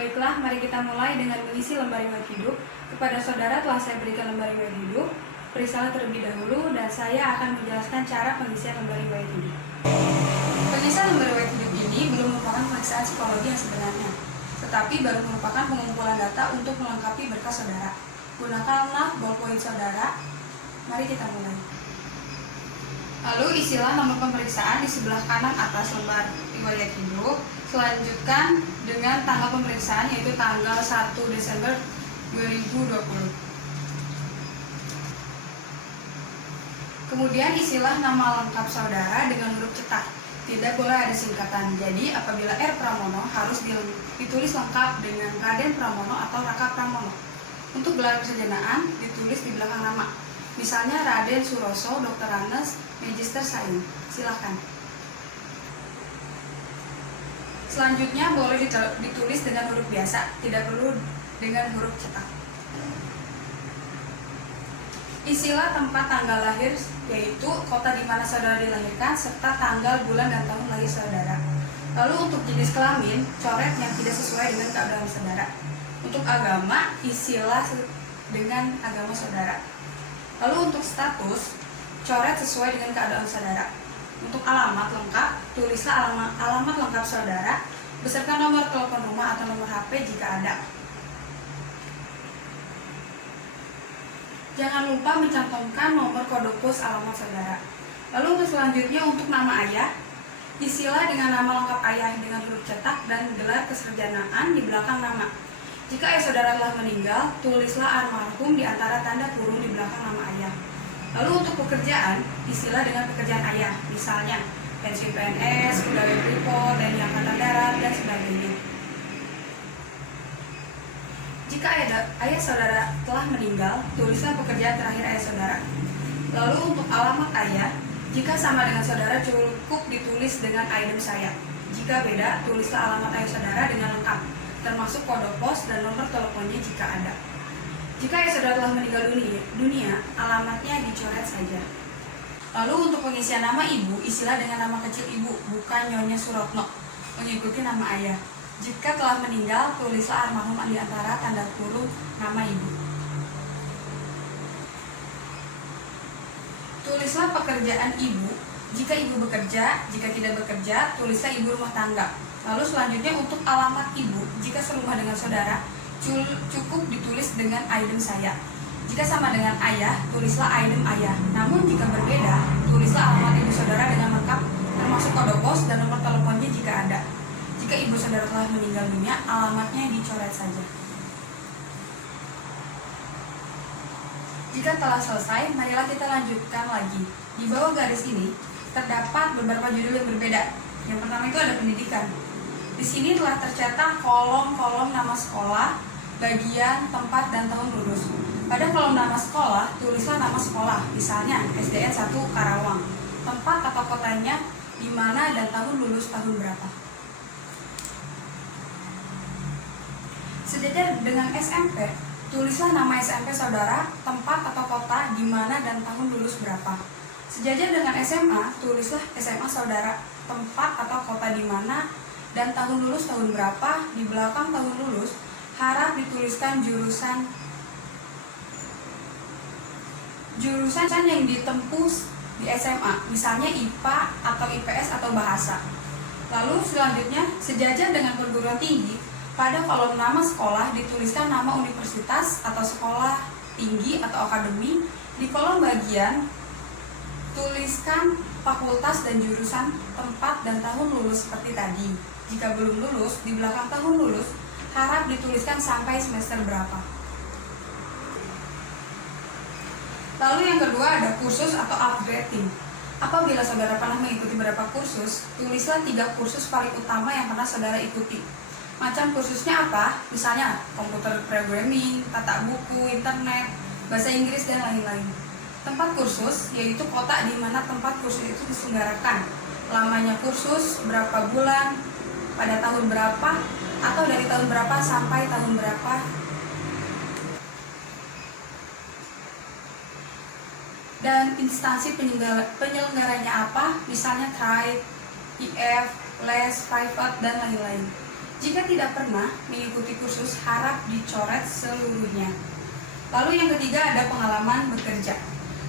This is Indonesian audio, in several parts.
Baiklah, mari kita mulai dengan mengisi lembar riwayat hidup. Kepada saudara telah saya berikan lembar riwayat hidup. Periksalah terlebih dahulu dan saya akan menjelaskan cara pengisian lembar riwayat hidup. Pengisian lembar riwayat hidup ini belum merupakan pemeriksaan psikologi yang sebenarnya, tetapi baru merupakan pengumpulan data untuk melengkapi berkas saudara. Gunakanlah ballpoint saudara. Mari kita mulai. Lalu isilah nomor pemeriksaan di sebelah kanan atas lembar riwayat hidup. Selanjutkan dengan tanggal pemeriksaan, yaitu tanggal 1 Desember 2020. Kemudian isilah nama lengkap saudara dengan huruf cetak. Tidak boleh ada singkatan. Jadi apabila R. Pramono harus ditulis lengkap dengan Raden Pramono atau Raka Pramono. Untuk gelar kesarjanaan ditulis di belakang nama. Misalnya Raden Suroso, Dr. Anes, Magister Sains. Silahkan. Selanjutnya boleh ditulis dengan huruf biasa, tidak perlu dengan huruf cetak. Isilah tempat tanggal lahir, yaitu kota di mana saudara dilahirkan, serta tanggal, bulan, dan tahun lahir saudara. Lalu untuk jenis kelamin, coret yang tidak sesuai dengan keadaan saudara. Untuk agama, isilah dengan agama saudara. Lalu untuk status, coret sesuai dengan keadaan saudara. Untuk alamat lengkap, tulislah alamat lengkap saudara beserta nomor telepon rumah atau nomor HP jika ada. Jangan lupa mencantumkan nomor kode pos alamat saudara. Lalu untuk selanjutnya, untuk nama ayah, isilah dengan nama lengkap ayah dengan huruf cetak dan gelar kesarjanaan di belakang nama. Jika ayah saudara telah meninggal, tulislah almarhum di antara tanda kurung di belakang nama ayah. Lalu untuk pekerjaan, isilah dengan pekerjaan ayah, misalnya pensiun PNS, pegawai Freeport, TNI Angkatan Darat, dan sebagainya. Jika ayah saudara telah meninggal, tulislah pekerjaan terakhir ayah saudara. Lalu untuk alamat ayah, jika sama dengan saudara cukup ditulis dengan item saya. Jika beda, tulislah alamat ayah saudara dengan lengkap, termasuk kode pos dan nomor teleponnya jika ada. Jika ayah saudara telah meninggal dunia, alamatnya dicoret saja. Lalu untuk pengisian nama ibu, isilah dengan nama kecil ibu, bukan Nyonya Suratno, mengikuti nama ayah. Jika telah meninggal, tulislah almarhum di antara tanda kurung nama ibu. Tulislah pekerjaan ibu, jika ibu bekerja, jika tidak bekerja, tulislah ibu rumah tangga. Lalu selanjutnya untuk alamat ibu, jika serumah dengan saudara, cukup ditulis dengan item saya. Jika sama dengan ayah, tulislah item ayah. Namun jika berbeda, tulislah alamat ibu saudara dengan lengkap, termasuk kode pos dan nomor teleponnya jika ada. Jika ibu saudara telah meninggal dunia, alamatnya dicoret saja. Jika telah selesai, marilah kita lanjutkan lagi. Di bawah garis ini terdapat beberapa judul yang berbeda. Yang pertama itu ada pendidikan. Di sini telah tercetak kolom-kolom nama sekolah, bagian, tempat, dan tahun lulus. Pada kolom nama sekolah, tulislah nama sekolah, misalnya SDN 1 Karawang, tempat atau kotanya, di mana, dan tahun lulus tahun berapa. Sejajar dengan SMP, tulislah nama SMP saudara, tempat atau kota, di mana, dan tahun lulus berapa. Sejajar dengan SMA, tulislah SMA saudara, tempat atau kota di mana, dan tahun lulus tahun berapa. Di belakang tahun lulus, harap dituliskan jurusan yang ditempuh di SMA, misalnya IPA atau IPS atau bahasa. Lalu selanjutnya, sejajar dengan perguruan tinggi, pada kolom nama sekolah dituliskan nama universitas atau sekolah tinggi atau akademi. Di kolom bagian, tuliskan fakultas dan jurusan, tempat, dan tahun lulus seperti tadi. Jika belum lulus, di belakang tahun lulus, harap dituliskan sampai semester berapa. Lalu yang kedua ada kursus atau upgrading. Apabila saudara pernah mengikuti beberapa kursus, tulislah 3 kursus paling utama yang pernah saudara ikuti. Macam kursusnya apa? Misalnya komputer programming, tata buku, internet, bahasa Inggris, dan lain-lain. Tempat kursus, yaitu kota di mana tempat kursus itu diselenggarakan. Lamanya kursus, berapa bulan, pada tahun berapa, atau dari tahun berapa sampai tahun berapa. Dan instansi penyelenggaranya apa, misalnya TRIBE, IF, LES, private, dan lain-lain. Jika tidak pernah mengikuti kursus, harap dicoret seluruhnya. Lalu yang ketiga ada pengalaman bekerja.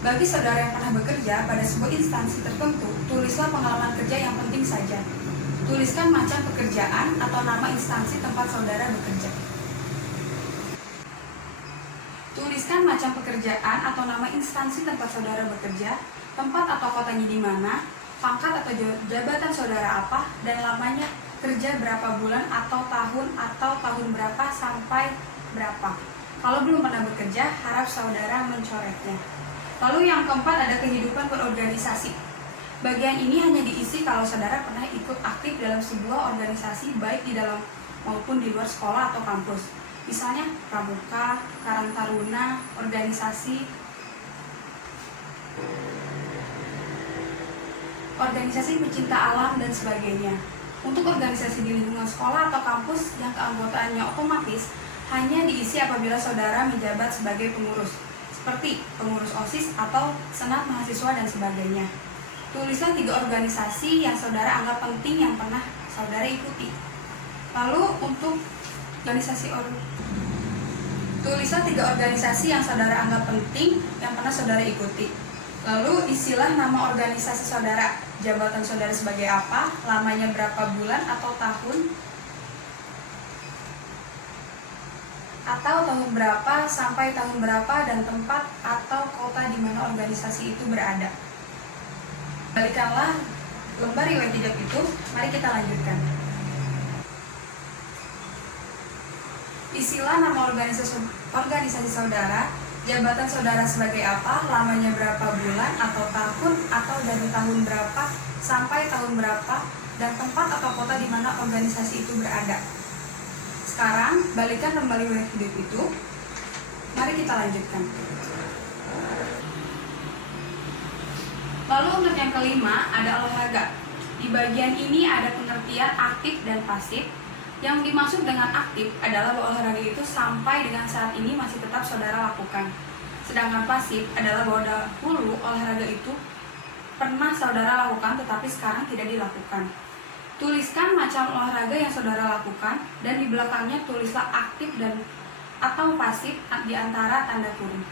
Bagi saudara yang pernah bekerja pada sebuah instansi tertentu, tulislah pengalaman kerja yang penting saja. Tuliskan macam pekerjaan atau nama instansi tempat saudara bekerja. Tuliskan macam pekerjaan atau nama instansi tempat saudara bekerja, tempat atau kotanya di mana, pangkat atau jabatan saudara apa, dan lamanya kerja berapa bulan atau tahun berapa sampai berapa. Kalau belum pernah bekerja, harap saudara mencoretnya. Lalu yang keempat ada kehidupan berorganisasi. Bagian ini hanya diisi kalau saudara pernah ikut aktif dalam sebuah organisasi baik di dalam maupun di luar sekolah atau kampus. Misalnya pramuka, karang taruna, organisasi pecinta alam dan sebagainya. Untuk organisasi di lingkungan sekolah atau kampus yang keanggotaannya otomatis hanya diisi apabila saudara menjabat sebagai pengurus, seperti pengurus OSIS atau senat mahasiswa dan sebagainya. Tulislah 3 organisasi yang saudara anggap penting yang pernah saudara ikuti. Lalu untuk tulislah 3 organisasi yang saudara anggap penting yang pernah saudara ikuti. Lalu isilah nama organisasi saudara, jabatan saudara sebagai apa, lamanya berapa bulan atau tahun berapa sampai tahun berapa, dan tempat atau kota di mana organisasi itu berada. Balikanlah lembar riwayat hidup itu. Mari kita lanjutkan. Isilah nama organisasi saudara, jabatan saudara sebagai apa, lamanya berapa bulan atau tahun atau dari tahun berapa sampai tahun berapa, dan tempat atau kota di mana organisasi itu berada. Sekarang balikan lembar riwayat hidup itu. Mari kita lanjutkan. Lalu untuk yang kelima ada olahraga. Di bagian ini ada pengertian aktif dan pasif. Yang dimaksud dengan aktif adalah bahwa olahraga itu sampai dengan saat ini masih tetap saudara lakukan. Sedangkan pasif adalah bahwa dahulu olahraga itu pernah saudara lakukan tetapi sekarang tidak dilakukan. Tuliskan macam olahraga yang saudara lakukan dan di belakangnya tulislah aktif dan atau pasif di antara tanda kurung.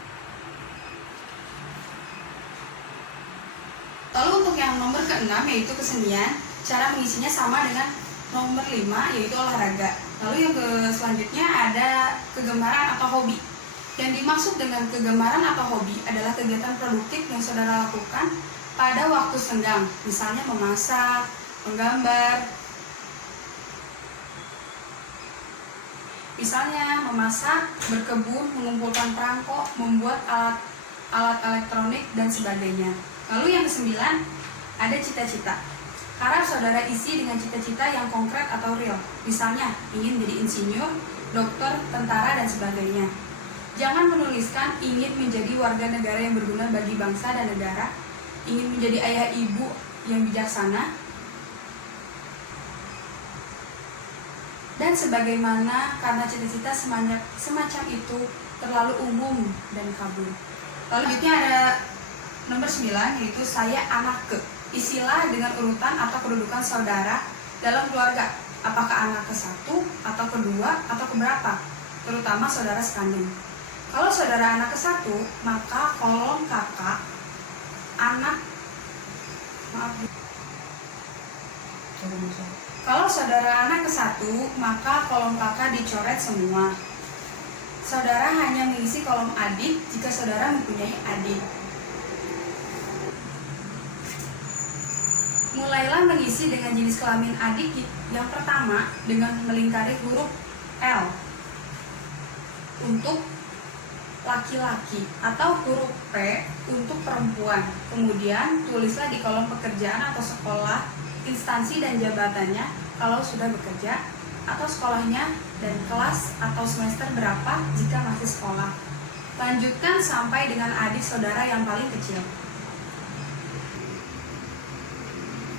Lalu untuk yang nomor ke-6 yaitu kesenian, cara mengisinya sama dengan nomor 5 yaitu olahraga. Lalu yang selanjutnya ada kegemaran atau hobi. Yang dimaksud dengan kegemaran atau hobi adalah kegiatan produktif yang saudara lakukan pada waktu senggang, misalnya memasak, menggambar. Misalnya memasak, berkebun, mengumpulkan perangko, membuat alat elektronik dan sebagainya. Lalu yang ke-9 ada cita-cita. Harap saudara isi dengan cita-cita yang konkret atau real. Misalnya ingin jadi insinyur, dokter, tentara dan sebagainya. Jangan menuliskan ingin menjadi warga negara yang berguna bagi bangsa dan negara, ingin menjadi ayah ibu yang bijaksana, dan sebagaimana, karena cita-cita semacam itu terlalu umum dan kabur. Lalu selanjutnya ada nomor 9 yaitu saya anak ke. Isilah dengan urutan atau kedudukan saudara dalam keluarga. Apakah anak ke-1 atau kedua atau keberapa, terutama saudara sekandung. Kalau saudara anak ke-1, maka kolom kakak Kalau saudara anak ke-1, maka kolom kakak dicoret semua. Saudara hanya mengisi kolom adik jika saudara mempunyai adik. Mulailah mengisi dengan jenis kelamin adik. Yang pertama dengan melingkari huruf L untuk laki-laki atau huruf P untuk perempuan. Kemudian tulislah di kolom pekerjaan atau sekolah, instansi dan jabatannya kalau sudah bekerja, atau sekolahnya dan kelas atau semester berapa jika masih sekolah. Lanjutkan sampai dengan adik saudara yang paling kecil.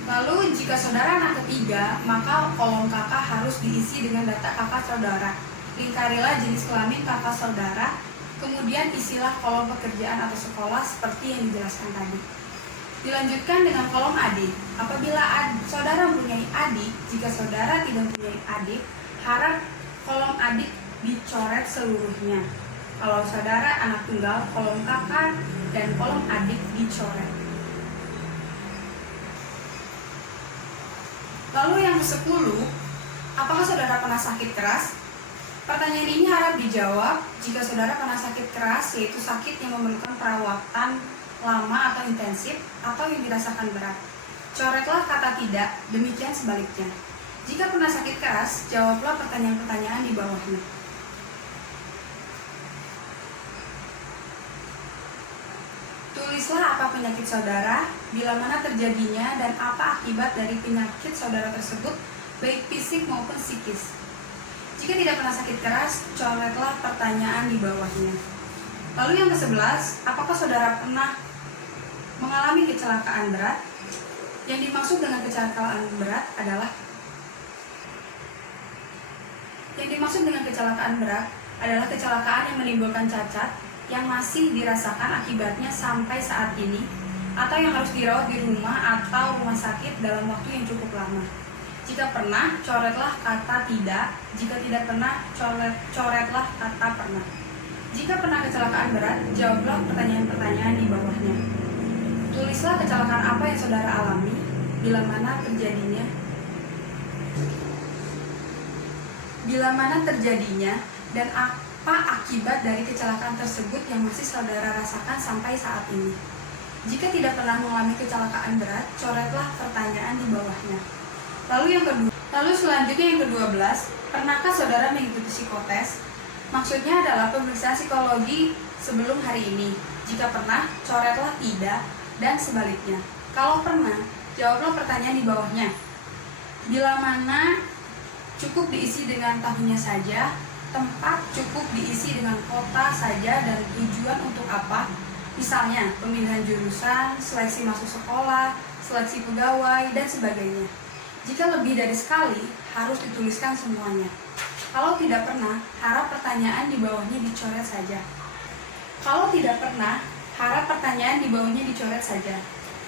Lalu jika saudara anak ketiga, maka kolom kakak harus diisi dengan data kakak saudara. Lingkarilah jenis kelamin kakak saudara, kemudian isilah kolom pekerjaan atau sekolah seperti yang dijelaskan tadi. Dilanjutkan dengan kolom adik. Apabila saudara mempunyai adik, jika saudara tidak mempunyai adik, harap kolom adik dicoret seluruhnya. Kalau saudara anak tunggal, kolom kakak dan kolom adik dicoret. Lalu yang ke-10, apakah saudara pernah sakit keras? Pertanyaan ini harap dijawab jika saudara pernah sakit keras, yaitu sakit yang memerlukan perawatan lama atau intensif, atau yang dirasakan berat. Coretlah kata tidak, demikian sebaliknya. Jika pernah sakit keras, jawablah pertanyaan-pertanyaan di bawahnya. Tulislah apa penyakit saudara, bila mana terjadinya, dan apa akibat dari penyakit saudara tersebut, baik fisik maupun psikis. Jika tidak pernah sakit keras, coretlah pertanyaan di bawahnya. Lalu yang ke-11, apakah saudara pernah mengalami kecelakaan berat? Yang dimaksud dengan kecelakaan berat adalah kecelakaan yang menimbulkan cacat yang masih dirasakan akibatnya sampai saat ini, atau yang harus dirawat di rumah atau rumah sakit dalam waktu yang cukup lama. Jika pernah, coretlah kata tidak. Jika tidak pernah, coretlah kata pernah. Jika pernah kecelakaan berat, jawablah pertanyaan-pertanyaan di bawahnya. Tulislah kecelakaan apa yang saudara alami, bila mana terjadinya, dan apa akibat dari kecelakaan tersebut yang masih saudara rasakan sampai saat ini. Jika tidak pernah mengalami kecelakaan berat, coretlah pertanyaan di bawahnya. Lalu selanjutnya yang ke-12, pernahkah saudara mengikuti psikotes? Maksudnya adalah pemeriksaan psikologi sebelum hari ini. Jika pernah, coretlah tidak, dan sebaliknya. Kalau pernah, jawablah pertanyaan di bawahnya. Bila mana cukup diisi dengan tahunnya saja, tempat cukup diisi dengan kota saja, dan tujuan untuk apa? Misalnya, pemilihan jurusan, seleksi masuk sekolah, seleksi pegawai, dan sebagainya. Jika lebih dari sekali, harus dituliskan semuanya. Kalau tidak pernah, harap pertanyaan di bawahnya dicoret saja. Kalau tidak pernah, harap pertanyaan di bawahnya dicoret saja.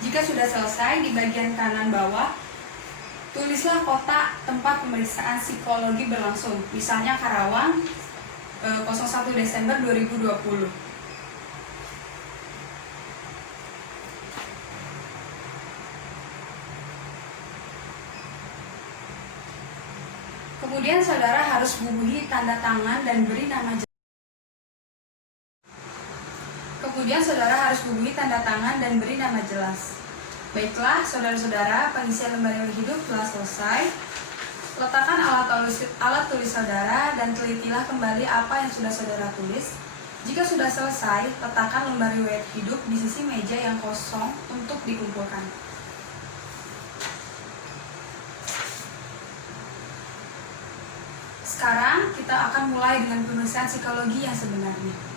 Jika sudah selesai, di bagian kanan bawah, tulislah kota tempat pemeriksaan psikologi berlangsung. Misalnya Karawang, 01 Desember 2020. Kemudian saudara harus bubuhi tanda tangan dan beri nama jelas. Baiklah, saudara-saudara, pengisian lembar hidup telah selesai. Letakkan alat tulis saudara dan telitilah kembali apa yang sudah saudara tulis. Jika sudah selesai, letakkan lembar riwayat hidup di sisi meja yang kosong untuk dikumpulkan. Sekarang kita akan mulai dengan pemeriksaan psikologi yang sebenarnya.